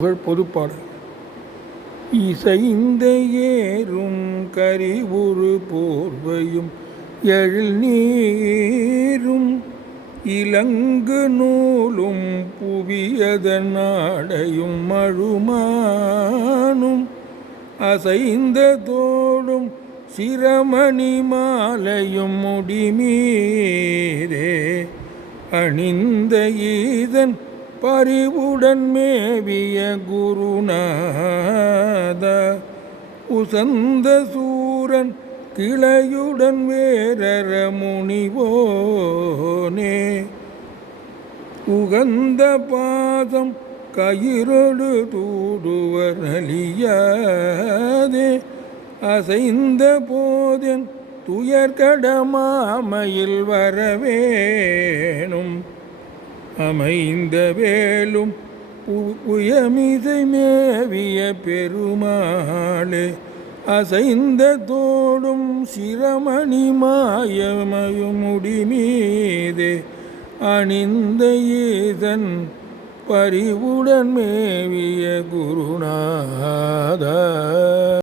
பொதுப்பாடல். இசைந்த ஏறும் கரிவுறு போர்வையும் எழில் நீரும் இலங்கு நூலும் புவியதன் ஆடையும் மழுமானும் அசைந்த தோடும் சிரமணி மாலையும் முடிமீரே அணிந்த ஈதன் பரிவுடன் மேவிய குருநாத உசந்த சூரன் கிளையுடன் வேரற முனிவோனே உகந்த பாதம் கயிறொடு தூடுவர் அழியாதே அசைந்த போதென் துயர்கடமாமையில் வரவேணும் அமைந்த வேலும் புயமிசை மேவிய பெருமாளே அசைந்த தோடும் சிரமணி மாயமயும் முடிமீதே அணிந்த ஈசன் பரிவுடன் மேவிய குருநாத.